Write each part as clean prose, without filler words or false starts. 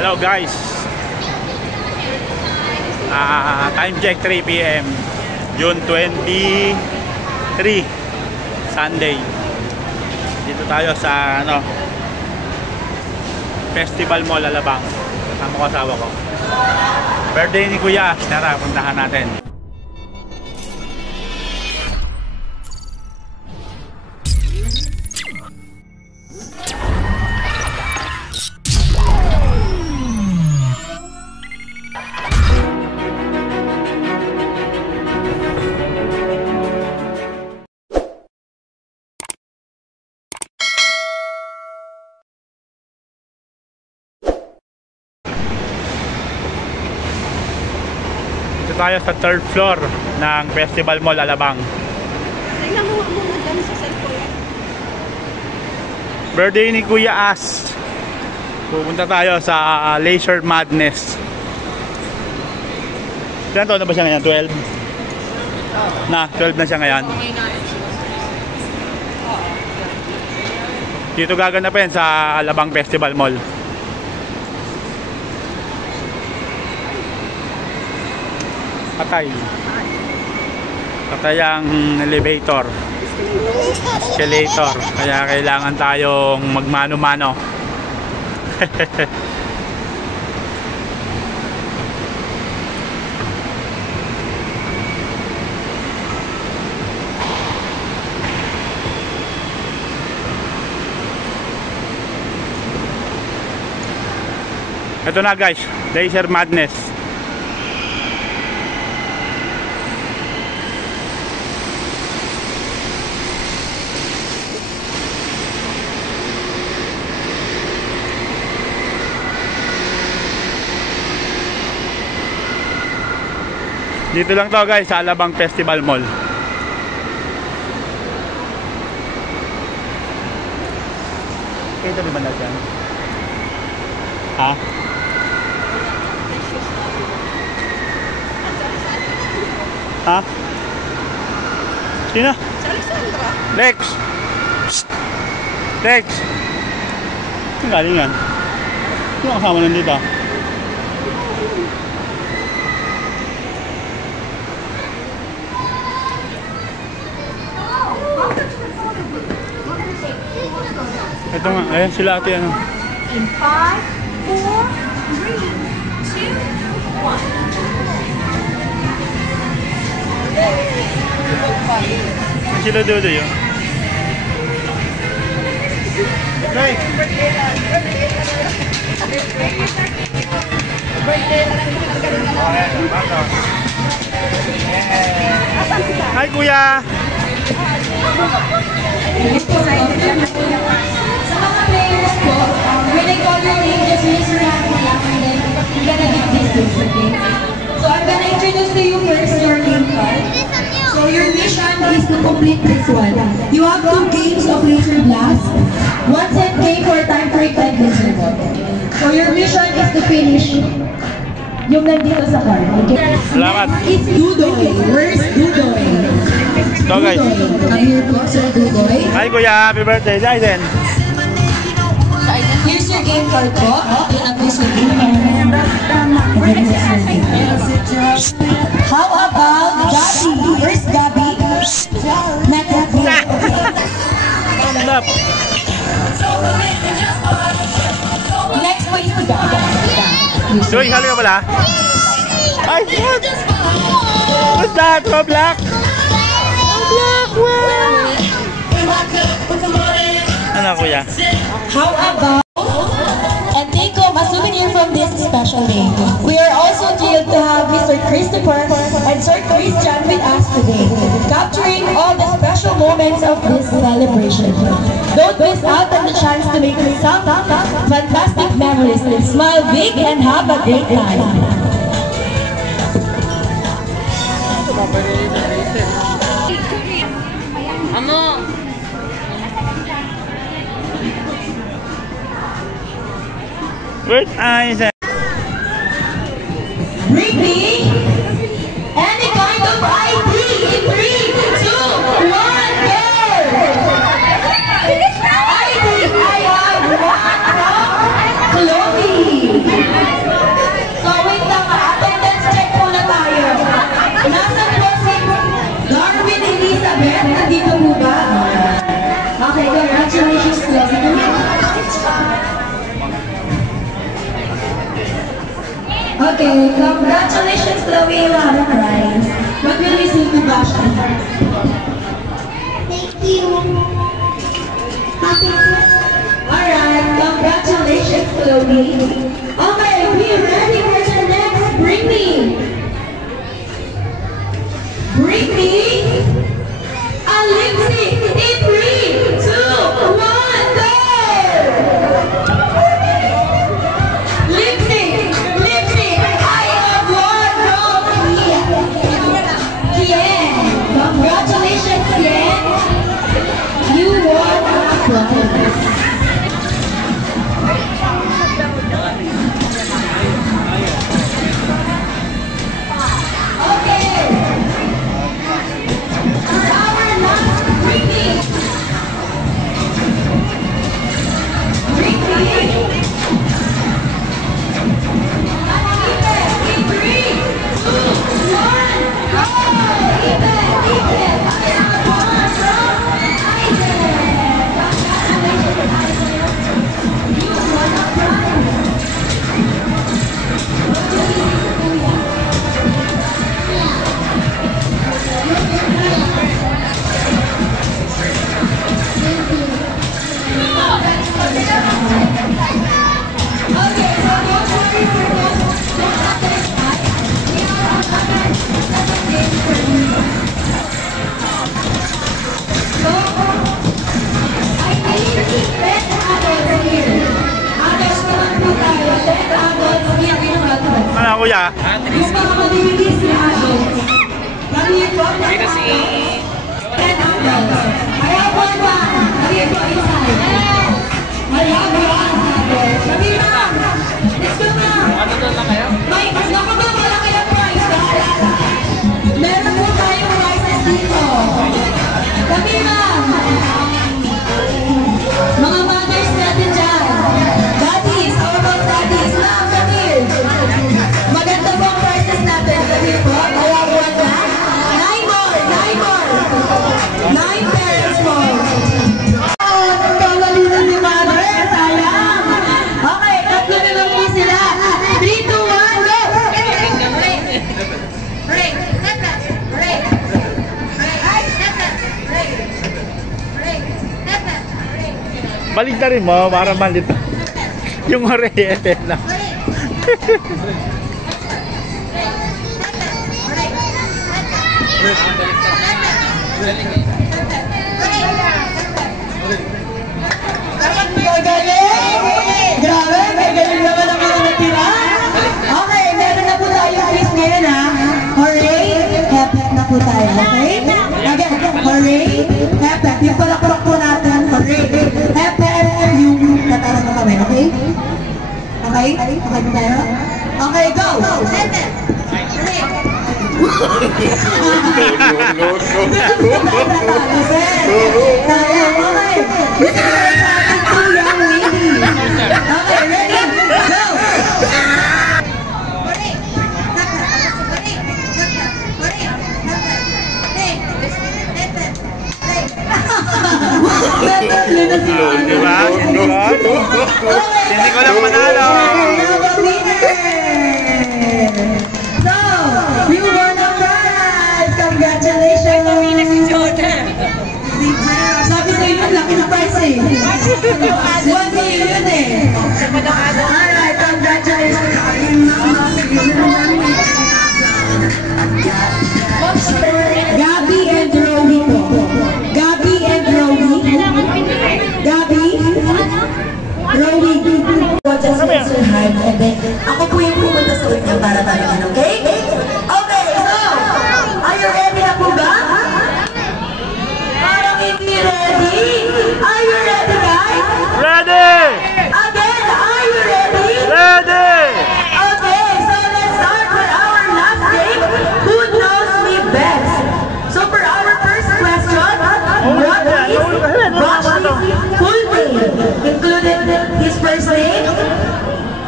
Hello guys. Time check 3 PM. June 23, Sunday. Dito tayo sa Festival Mall Alabang. Kasama ko asawa ko. Birthday ni Kuya. Tara, puntahan natin. Tayo sa 3rd floor ng Festival Mall Alabang. Tingnan mo muna dyan sa cellphone. Birthday ni Kuya As. Pupunta tayo sa Leisure Madness. Ilan taon na ba siya ngayon? 12? Na, 12 na siya ngayon. Dito gaganapin sa Alabang Festival Mall. Patay ang elevator, escalator, kaya kailangan tayong magmano-mano. Ito na guys, Leisure Madness. Dito lang to guys, sa Alabang Festival Mall. Ito di ba na dyan? Ha? Ha? Sino? Alexandra. Lex! Psst! Lex! Saan galing yan? Sino kasama nandito? Ito nga, ayan sila ate ano. In 5, 4, 3, 2, 1. Ayan sila dodo yun. Hey! Hi Kuya! Sa mga players po, when I call your name, just raise your hand lang and then you're gonna get distance, okay? So I'm gonna introduce to you first your name card. So your mission is to complete this one. You have 2 games of laser blast, 1 set game for time break and laser ball. So your mission is to finish yung nandito sa card, okay? Salamat! It's Dudoy. Where's Dudoy? Ito guys. I'm here po, Sir Dudoy. Hi Kuya! Happy birthday! Jaiden! Here's your game card po. I-abuse your game card. How about Gabby? Where's Gabby? Not Gabby. Stop! Next po is Gabby. Joy, hali ka pala? Ay, what? What's that? Roblox? Roblox, wow! Ano Kuya? How about and take home a souvenir from this special day. We are also thrilled to have Mr. Christopher and Sir Christian with us today, capturing all the special moments of this celebration. Don't miss out on the chance to make some fantastic memories. Smile big and have a great time. Where's Isaac? Bring me any kind of ID in 3, 2, 1, go! ID, I have one from Chloe. Okay, congratulations, Chloe. You have a prize. What will we see to Basha? Thank you. Alright, congratulations, Chloe. Okay, be ready for the next. Bring me a lip sync in 3, 2, 1, go! Lip sync, I have one, no, Kien. Congratulations, Kien. You won a prize. Ano kuya? Yung mga malibilis na adults. Kami po na si 10 adults. I have one man. Kami po inside. I have one adult. Kami ma'am. Let's go ma'am. Ano doon lang kayo? May, mas nakamamala kayo prize. Meron po tayong prizes dito. Kami ma'am. Mga mothers natin dyan. Daddies, how about daddies? Ma'am, come here. Maganda po ang prices natin. Sabi po, kaya buwan na. 9 more. 9 pairs more. Nagkawalitan ni mother. Sayang. Okay, tatlo na lang po sila. 3, 2, 1, go! Break. Balik na rin mo para malit. Yung oriented lang. Gagaling! Grabe, gagaling naman ang mga natira. Okay, meron na po tayo quiz ngayon ha. Hooray! Hep-hep na po tayo, okay? Again, hooray! Hep-hep. Yung palakurok po natin, hooray! Hep-hep yung tatarang na kami, okay? Okay? Okay po tayo? Okay, go! Okay, ready? Go! Diba? Hindi ko lang manalo. So, you won a prize! Congratulations! Sabi ko yun, laki na prize eh. 1 million eh. Alright, congratulations! Gabby and Romy po. Gabby and Romy. Gabby. Romy. Just raise your hand and then ako po yung pumunta sa inyo para talagaan, okay? Okay, so, are you ready na po ba? Parang hindi ready. Are you ready, guys? Ready! Again, are you ready? Ready! Okay, so let's start for our last game. Who knows me best? So for our first question, what is Rashid's full name? Included his first name,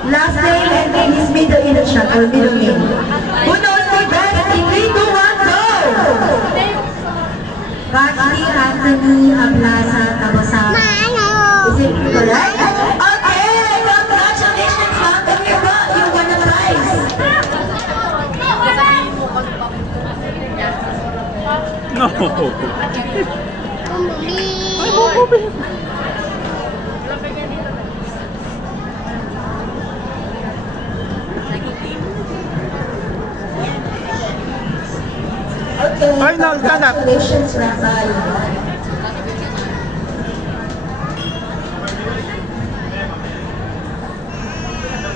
last name, and then his middle initial or middle name. Who knows me best? In 3, 2, 1, go! Rashid Anthony Ablasa Tabasara. Is it correct? Okay, congratulations, ma'am. You won a prize. No. Okay, Ay, no, stand up. congratulations, Rafael.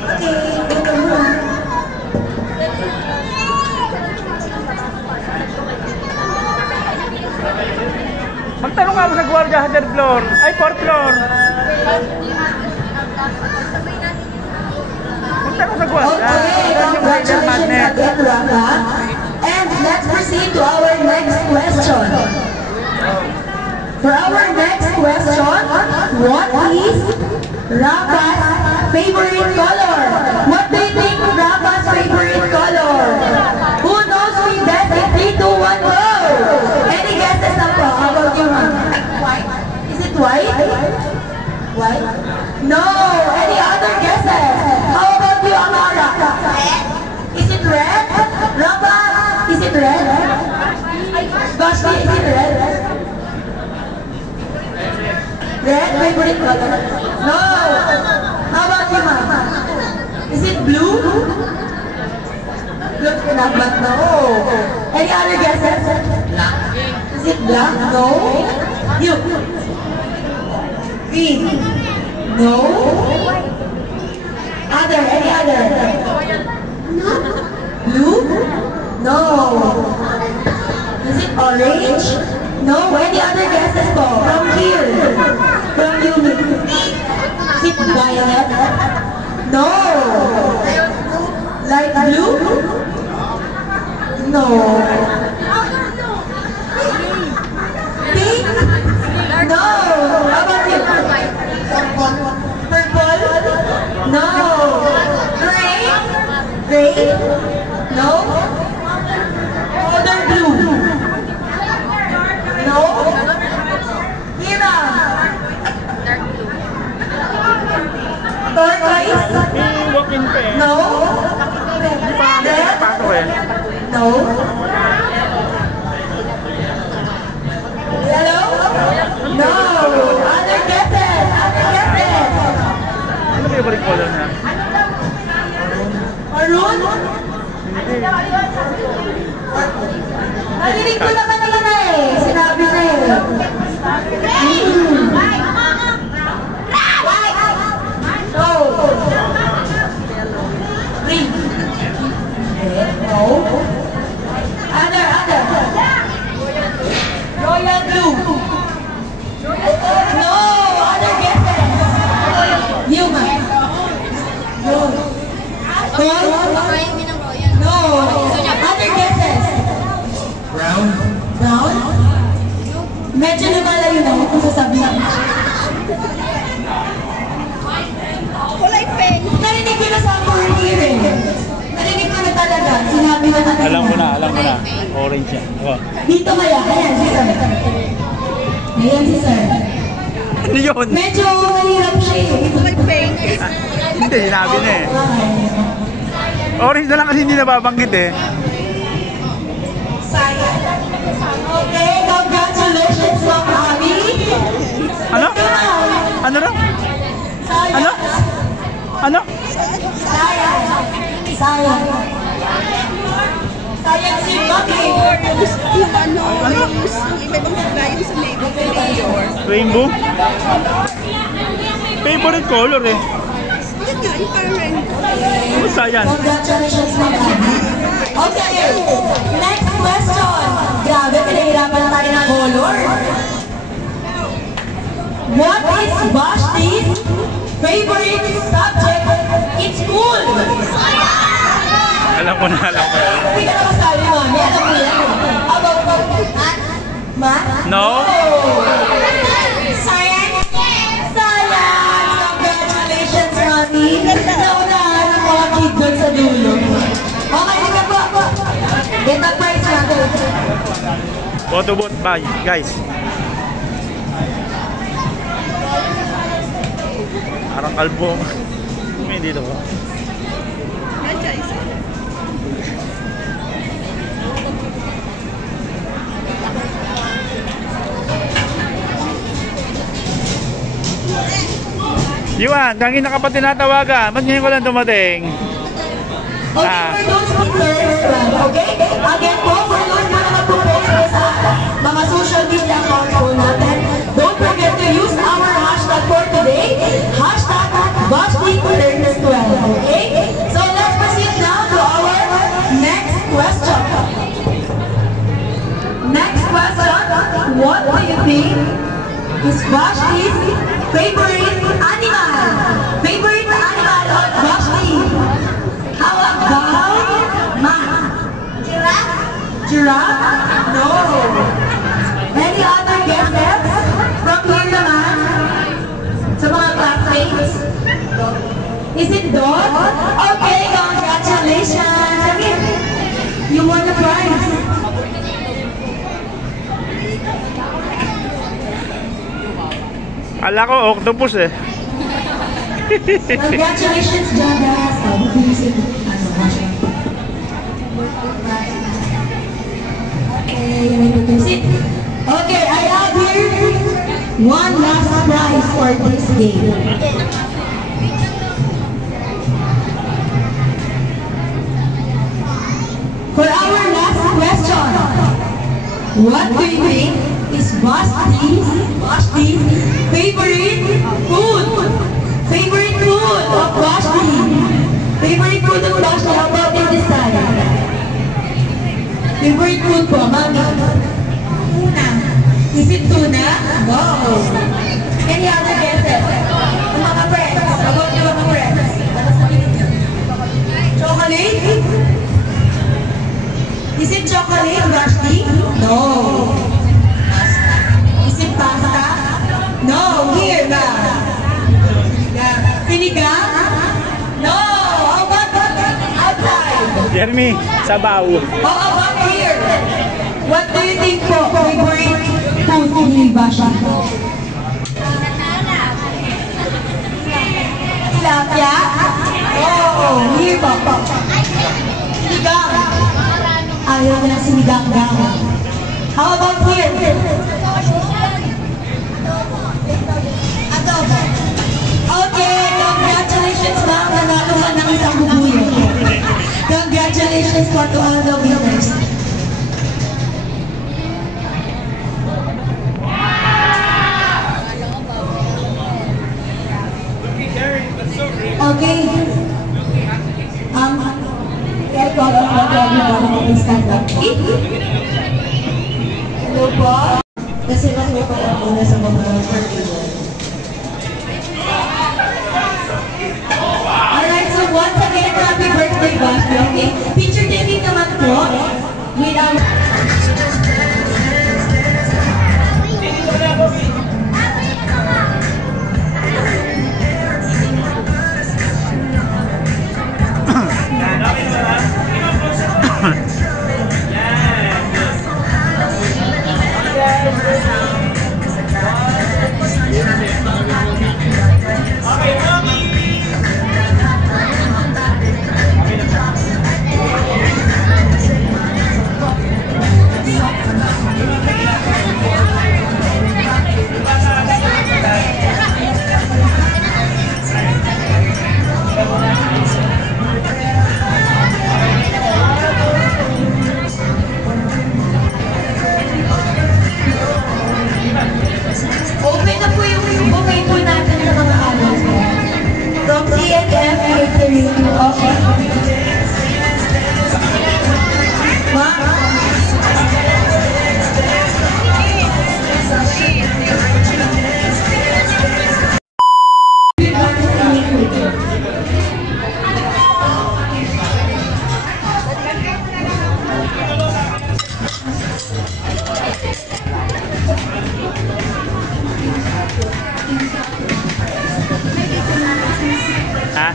Okay, ito muna. Magtanong nga mo sa gwardiya sa third floor. Ay, fourth floor. Magtanong sa gwardiya. Okay, congratulations again, Rafa. And let's proceed to our next question. For our next question, what is Rafa's favorite color? What do you think Rafa's favorite color? Who knows me best in 3, 2, 1, go! Any guesses na po? How about you, ma'am? White. Is it white? White? No! Any other guesses? How about you, Amara? Is it red? Rafa, is it red? Gosh, is it red? Red favorite color? No! How about you, ma'am? Is it blue? Blue enough, but no. Any other guesses? Black. Is it black? No. You? Green? No. Other? Any other? Blue? No. Is it orange? No. Any other guesses po? From here. From you. Is it violet? No. Light blue? No. Pink? No. How about you? Purple? No. Gray? Gray? No. Other blue? No. Mira? Turquoise? Walk-in pa eh. No. Red? Pato eh. No. Yellow? No. Other guesses? Other guesses? Ano favorite color niya? Maroon? Narinig ko naman na yun eh. Sinabi na eh. No. Green. No. Other. Royal blue. No. Other guesses. Human. No. Gold? No. Other guesses. Brown? Brown? Medyo lumalayo na kung sasabihin. Kulay pink. Narinig ko na sa hearing. Narinig ko na talaga. Sinabi na talaga. Alam ko na. Orange yan. Oh. Dito kaya. Ayan si sir. Ayan si sir. Ano yun? Medyo mahirap siya eh. Kulay pink. Hindi, sinabi na eh. Orange na lang kasi hindi nababanggit eh. Okay, congratulations, Ma'am Abby. Ano? Ano raw? Ano? Ano? Sayang. Sayang si Mami. Yung ano, yung iba-ibang kulay yung sa Lego Player. Rainbow? Favorite color eh. Yun nga, yung parang rainbow. Ano yan? Congratulations, Ma'am Abby. Okay, next question. Grabe, pinahirapan na tayo ng color. What is Vashti's favorite subject in school? Alam ko na. Hindi ka na masabi, Mami. Alam mo yan. About math? No? Science? Science! Congratulations, Mami. Naunahan ang mga kid doon sa dulo. Okay, hindi ka po. Get the prize natin. Photobot bye, guys. Parang kalbo. May dito ko. Medyo isa. Yuan, kanina ka pa tinatawagan. Ba't ngayon ko lang dumating? Okay, for those concerned, okay? Again po, for those na nag-propose po sa mga social media accounts po natin, don't forget to use our hashtag for today, hashtag BashLeague12, okay? So let's proceed now to our next question. Next question, what do you think is Bashleague's favorite animal? Favorite animal of Bashleague? How about giraffe? Giraffe? No. Any other guesses from here naman? Sa mga classmates? Is it dog? Okay, congratulations! Again, you won the prize. Kala ko octopus eh. Congratulations, Jagas. Okay, I have here one last prize for this game. For our last question, what do you think is Bashleague's favorite food? Favorite food of Bashleague? Favorite food of Bashleague? How about in this time? Favorite food po, mami? Tuna. Is it tuna? No. Any other guesses? Mga friends. How about you, mga friends? Chocolate? Is it chocolate, Bashleague? No. Is it pasta? No. Here ba? Sinigang? No. How about outside? Jeremy, sabaw. How about here? What do you think po? Favorite food ni Bashleague? Tilapia? Oh, here po. Sinigang. Ayaw na sinigang daw. How about here? Adobo. Okay, congratulations ma'am. Nanalo ka ng isang bubuyo. Congratulations po to all the winners. Okay. Kaya ko ang everybody to stand up. Hello po. Kasi naku pa lang muna sa mga partido. Alright, so once again, happy birthday, Bashleague. Okay? Picture taking naman po with our... Open na po yung bouquet po natin sa mga adults. From CNF Catering. Okay. Ha?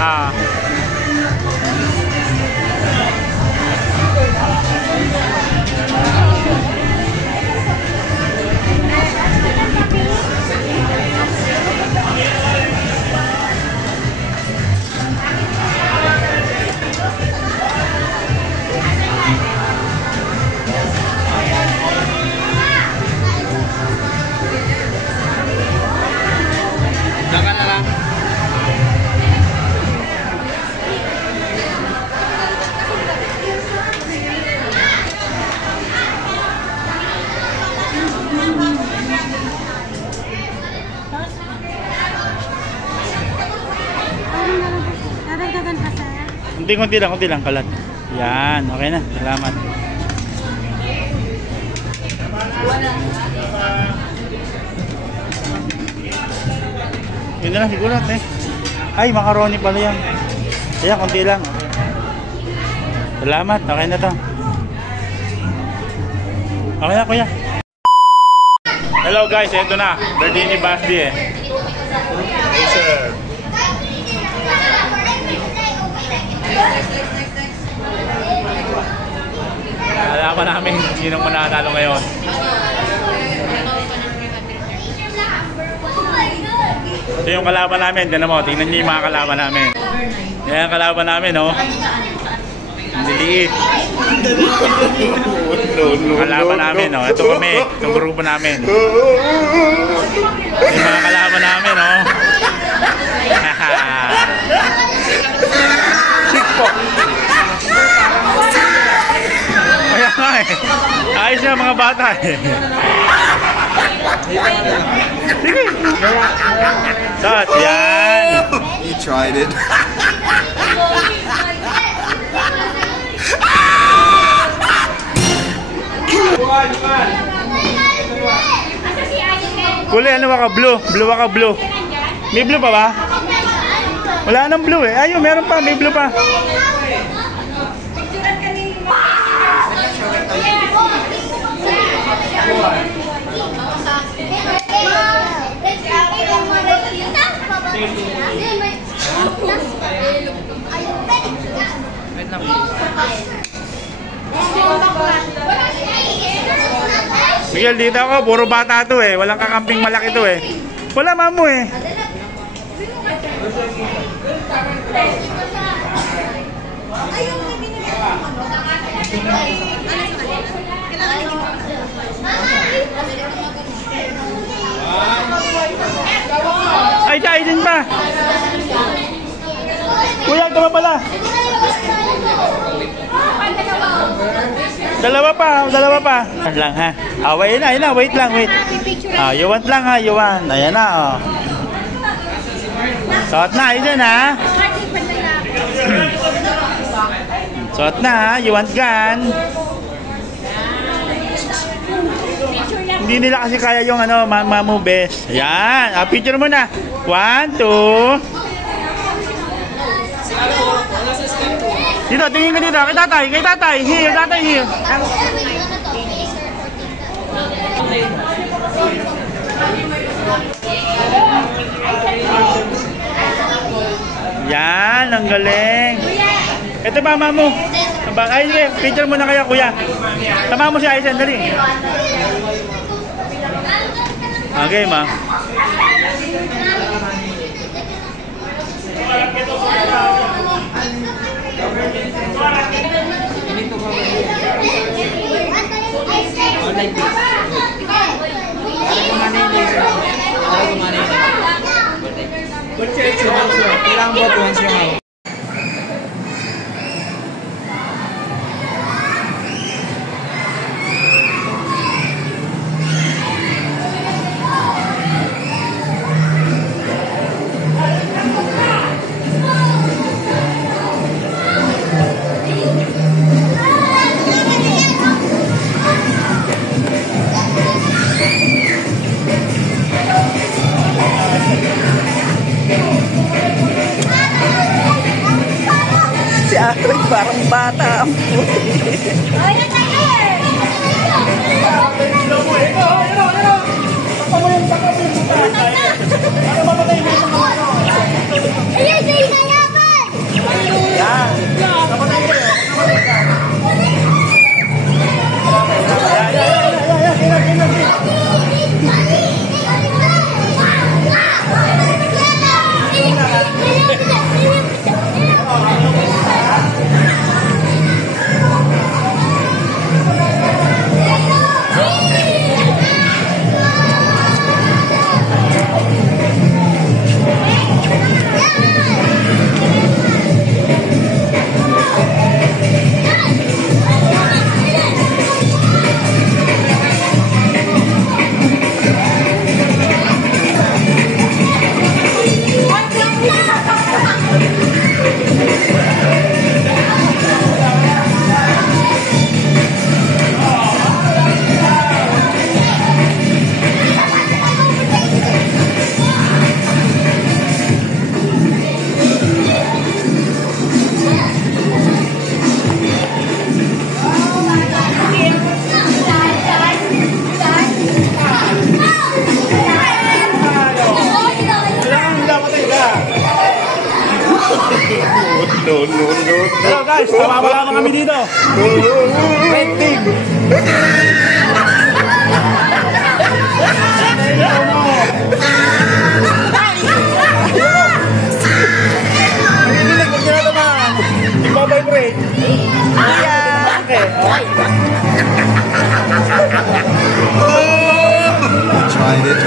Ah. Dagdagan pa sir. Kunti lang kalat. Yan, okay na. Salamat. Yun na lang siguro natin. Ay, macaroni pala yan. Ayan, kunti lang. Salamat, okay na to. Okay na kuya. Hello guys, eto na. Birthday ni Basti eh. Hey sir. Alaman namin sinong mananalo ngayon. Ito yung kalaban namin. Tignan mo, tingnan niyo yung mga kalaban namin. Yan ang kalaban namin, oh. Ang liliit. Kalaban namin, oh. Ito kami, itong grupo namin. Yung mga kalaban namin, oh. Sikpo. Kaya nga eh. Ayos na mga bata eh. Sige. Tat, yan. You tried it. Kulay, ano ba ka? Blue. Blue ba ka? Blue. May blue pa ba? Wala nang blue eh. Ayun, meron pa. May blue pa. Miguel, dito ako. Puro bata to eh. Walang kakamping malaki to eh. Wala mamo eh. Ay, tayo din pa. Kuya, ito pa pala. Dalawa pa. Ano lang ha? Wait na, wait lang, wait. You want lang ha, you want. Ayan na, oh. Suot na, ayun ha. Suot na ha, you want gun. Hindi nila kasi kaya yung ano, mama best. Ayan, picture mo na. 1, 2. Dito, tingin ka dito. Kay tatay. Here, tatay, here. Yan, ang galing. Ito mama mo. Ay, picture mo na kaya kuya. Tama mo si Aizen, dali. Okay, ma. Kailangan buat once yung ako. Si Astrid parang bata ang puti. Pero guys, mawawala na kami dito. Red team. Nagigilig, huwag nyo na naman. Ibabibrate. Okay. Tried it.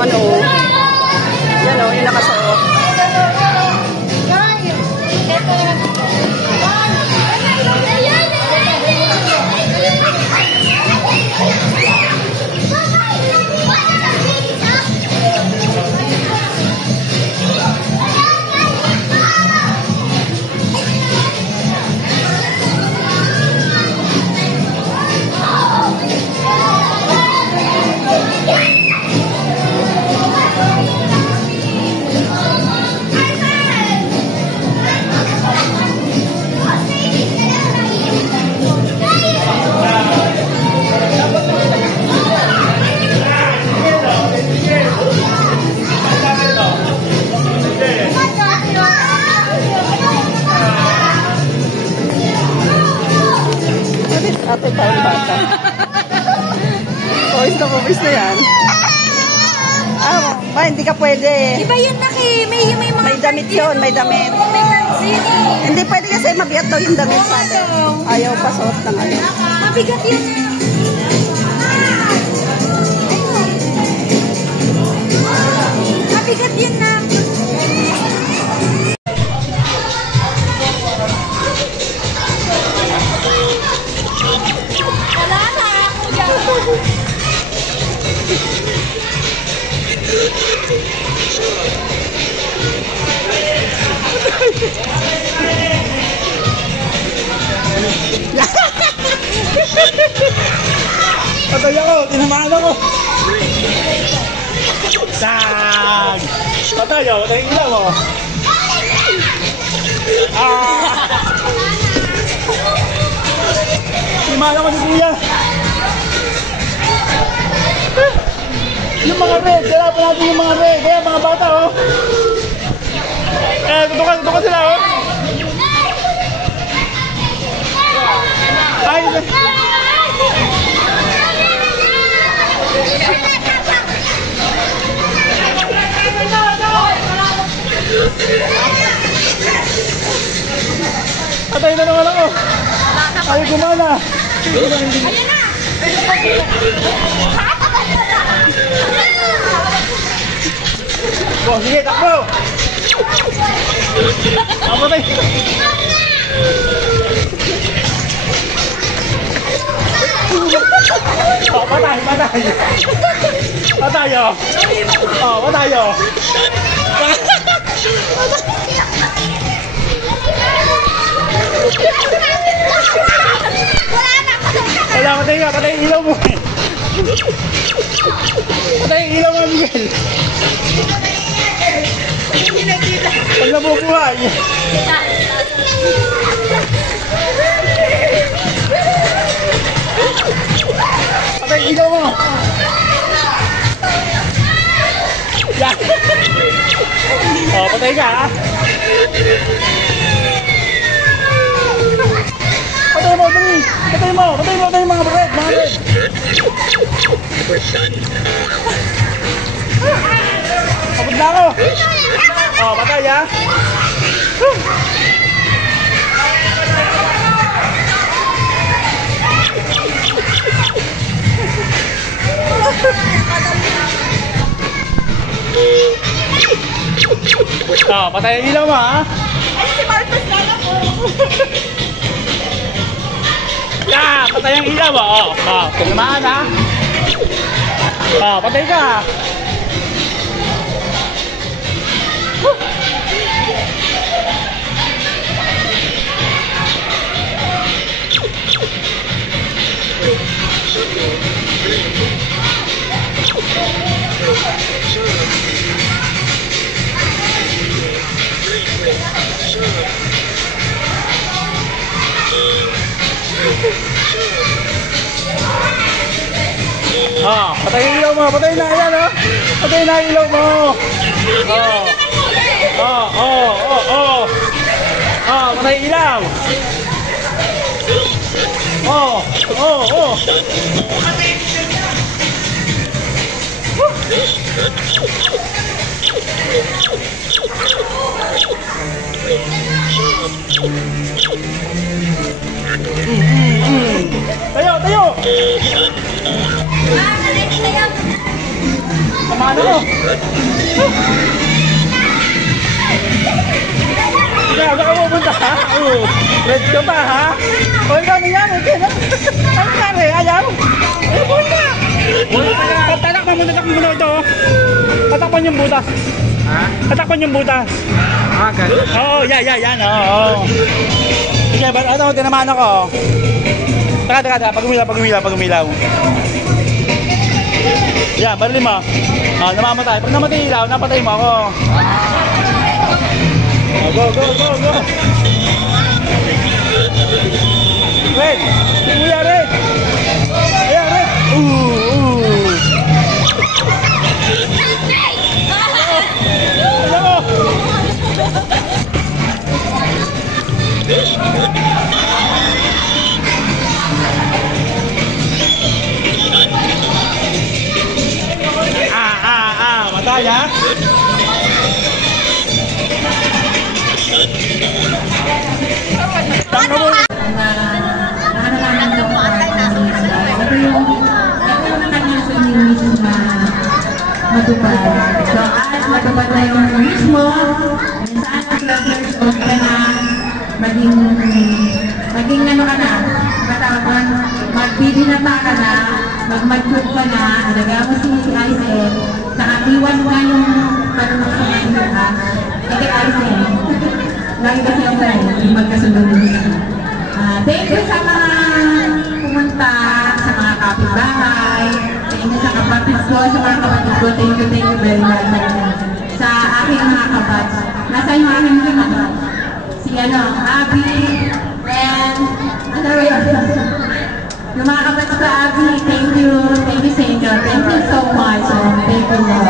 ano. Yan o, yung nakasuot. Ate taong bata. Pawis na yan. Ba, hindi ka pwede. Iba yun na may mga May damit yun, may damit. May cards yun eh. Hindi pwede kasi mabigat daw yung damit sa atin. Ayaw pa suot ng ano. Mabigat yun. Mabigat yun na. Wala na. Patay ako, tinamaan ako. Tag! Patay ako, patay ilaw mo. Tinamaan ako si Kuya. Yung mga red, kaya pa natin yung mga red. Kaya mga bata oh. Tutukan sila oh. Ay! Patay na naman ako. Ay, gumana. Ayan na. Oh, sige, takbo. Patay. Oh, patay. Patay oh. Oh, patay oh. Wala, patay ka, patay yung ilaw mo eh. Patay yung ilaw mo, Miguel. Pag nabubuhay. Patay yung ilaw mo. Yan. Oh, patay ka ha. Patay mo, dali! Patay mo mga red, mga red! Kapag na ako! Oh, patay ha! Oh, patay ang ilaw mo ha! Ay, si Marcos na ako. Yeah, patay ang ilaw mo. Oh, tinamaan ha. Oh, patay ka. Ah, patay yung ilaw mo, patay na yan oh. Patay na yung ilaw mo. Patay yung ilaw. Tayo! Tama na oh. Kaya, saan ka pupunta ha? Oo. Red ka pa ha? O, ikaw nangyari. Ano nangyari? Ayaw? Ayaw po na. Tatakpan muna ito. Tatakpan yung butas. Ha? Tatakpan yung butas. Ah, ganun. Oo, yan. Oo. Sige, ano, tinamaan ako. Teka. Pag umilaw. Yan, barili mo. Namamatay. Pag namatay ilaw, napatay mo ako. Go. Red! Kuya, Red! Ayan, Red! Ayan mo! Matay ha? matupad. So, as matupad na yung wish mo, saan ang vloggers, okay ka na, maging ano ka na, matapon, magbibinata ka na, mag-cook ka na, alaga mo si Aisen, saka iwan mo nga yung parang sa mga ka, kasi Aisen, lagi kasi ako magkasundo nila. Thank you sa mga pumunta, sa mga kapitbahay, thank you sa kapatid ko, sa mga kapatid ko, thank you very much. Sa aking mga kapats, nasa yung aking mga kapats, si Abby, Ren, yung mga kapats sa Abby, thank you Senyor, thank you so much, thank you Lord.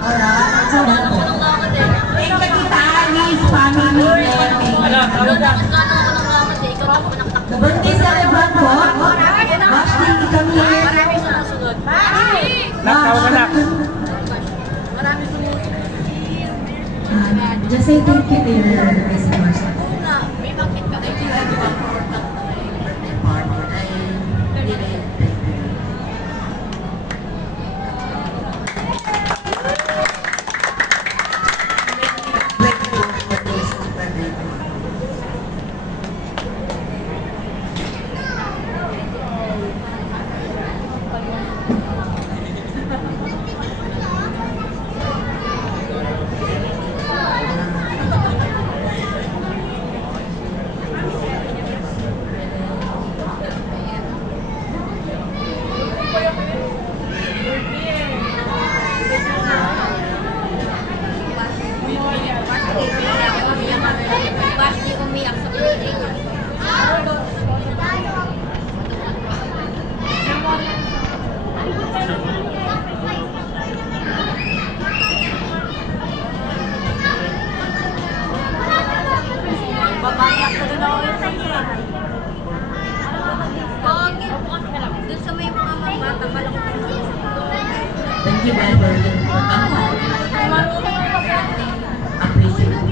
Alright, so thank you Tita Alice, family, the birthday celebrant po, Basti, come here. Tawag ka na. Just say thank you to your customers. Thank you very much. Appreciate it.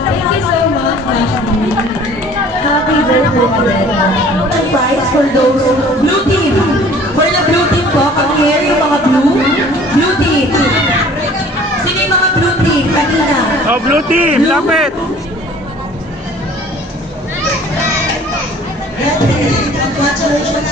Thank you so much, Ashley. Happy birthday again. Surprise for those blue team. For the blue team po, come here yung mga blue team. Sino yung mga blue team? Kanina. Oh, blue team, lapit. Congratulations.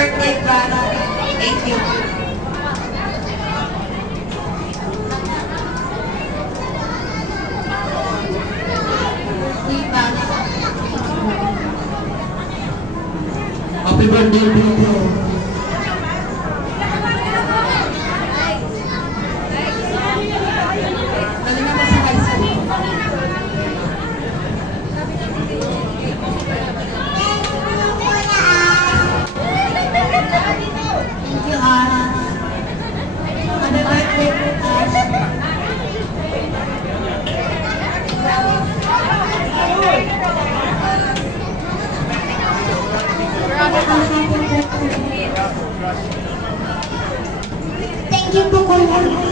birthday, Brad. Thank you. Happy birthday, Tito. Dali naman sa high school. Thank you, Anna. Happy birthday, Thank you po, Kuya.